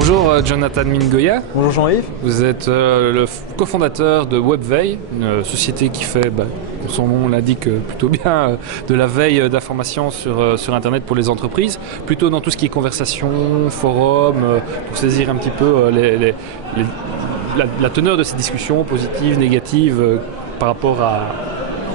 Bonjour Jonathan Mingoya. Bonjour Jean-Yves. Vous êtes le cofondateur de WebVeille, une société qui fait, son nom l'indique plutôt bien, de la veille d'informations sur Internet pour les entreprises, plutôt dans tout ce qui est conversation, forum, pour saisir un petit peu la teneur de ces discussions positives, négatives, par rapport à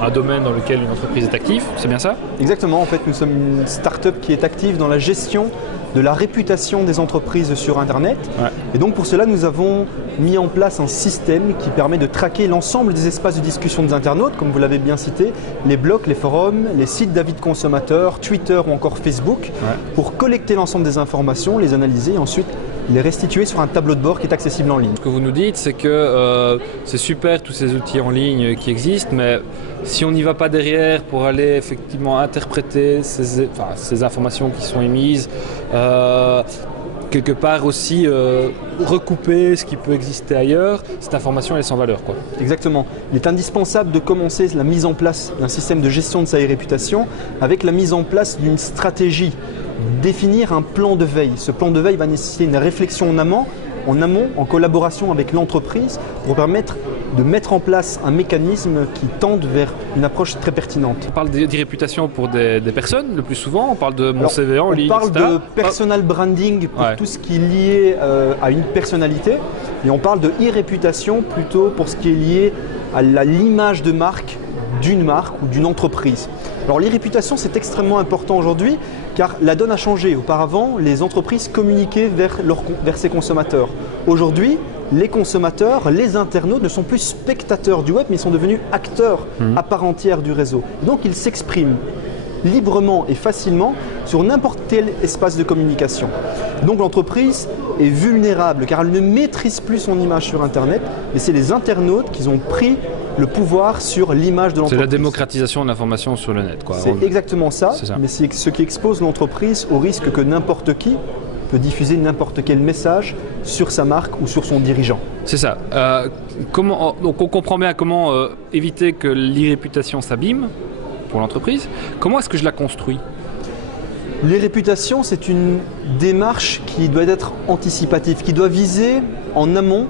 un domaine dans lequel une entreprise est active, c'est bien ça? Exactement, en fait nous sommes une start-up qui est active dans la gestion de la réputation des entreprises sur Internet. Ouais. Et donc pour cela, nous avons mis en place un système qui permet de traquer l'ensemble des espaces de discussion des internautes, comme vous l'avez bien cité, les blogs, les forums, les sites d'avis de consommateurs, Twitter ou encore Facebook, pour collecter l'ensemble des informations, les analyser et ensuite les restituer sur un tableau de bord qui est accessible en ligne. Ce que vous nous dites, c'est que c'est super tous ces outils en ligne qui existent, mais si on n'y va pas derrière pour aller effectivement interpréter ces informations qui sont émises, quelque part aussi recouper ce qui peut exister ailleurs, cette information elle est sans valeur, quoi. Exactement. Il est indispensable de commencer la mise en place d'un système de gestion de sa réputation avec la mise en place d'une stratégie. Définir un plan de veille. Ce plan de veille va nécessiter une réflexion en amont, en collaboration avec l'entreprise, pour permettre de mettre en place un mécanisme qui tende vers une approche très pertinente. On parle d'e-réputation pour des personnes le plus souvent, on parle de mon CV en ligne, on parle de personal branding pour tout ce qui est lié à une personnalité, et on parle de e-réputation plutôt pour ce qui est lié à l'image de marque d'une marque ou d'une entreprise. Alors l'e-réputation c'est extrêmement important aujourd'hui car la donne a changé. Auparavant, les entreprises communiquaient vers ses consommateurs. Aujourd'hui, les consommateurs, les internautes ne sont plus spectateurs du web mais ils sont devenus acteurs à part entière du réseau. Donc ils s'expriment librement et facilement sur n'importe quel espace de communication. Donc l'entreprise est vulnérable car elle ne maîtrise plus son image sur Internet et c'est les internautes qui ont pris le pouvoir sur l'image de l'entreprise. C'est la démocratisation de l'information sur le net, quoi. C'est exactement ça, mais c'est ce qui expose l'entreprise au risque que n'importe qui peut diffuser n'importe quel message sur sa marque ou sur son dirigeant. C'est ça. Donc on comprend bien comment éviter que l'e-réputation s'abîme pour l'entreprise. Comment est-ce que je la construis? L'e-réputation, c'est une démarche qui doit être anticipative, qui doit viser en amont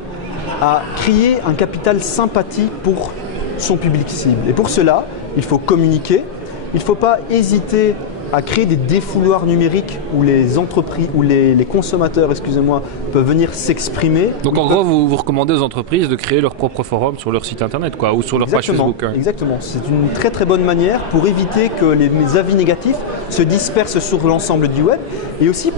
à créer un capital sympathie pour son public cible. Et pour cela, il faut communiquer, il ne faut pas hésiter à créer des défouloirs numériques où les entreprises, où les consommateurs, peuvent venir s'exprimer. Donc en gros, vous recommandez aux entreprises de créer leur propre forum sur leur site internet, quoi, ou sur leur page Facebook. Exactement, c'est une très très bonne manière pour éviter que les avis négatifs se dispersent sur l'ensemble du web. Et aussi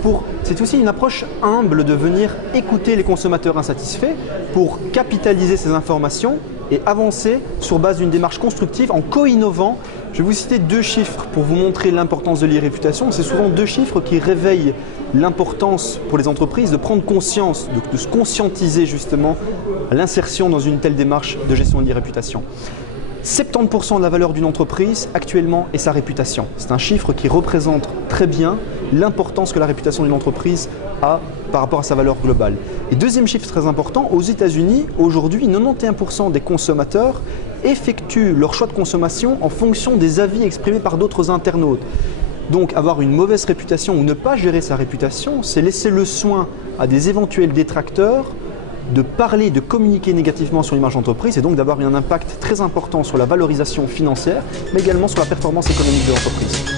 c'est aussi une approche humble de venir écouter les consommateurs insatisfaits pour capitaliser ces informations et avancer sur base d'une démarche constructive en co-innovant. Je vais vous citer 2 chiffres pour vous montrer l'importance de l'e-réputation. C'est souvent 2 chiffres qui réveillent l'importance pour les entreprises de prendre conscience, de se conscientiser justement à l'insertion dans une telle démarche de gestion de l'e-réputation. 70% de la valeur d'une entreprise actuellement est sa réputation. C'est un chiffre qui représente très bien l'importance que la réputation d'une entreprise a par rapport à sa valeur globale. Et deuxième chiffre très important, aux États-Unis, aujourd'hui, 91% des consommateurs effectuent leur choix de consommation en fonction des avis exprimés par d'autres internautes. Donc avoir une mauvaise réputation ou ne pas gérer sa réputation, c'est laisser le soin à des éventuels détracteurs de parler, de communiquer négativement sur l'image d'entreprise et donc d'avoir un impact très important sur la valorisation financière, mais également sur la performance économique de l'entreprise.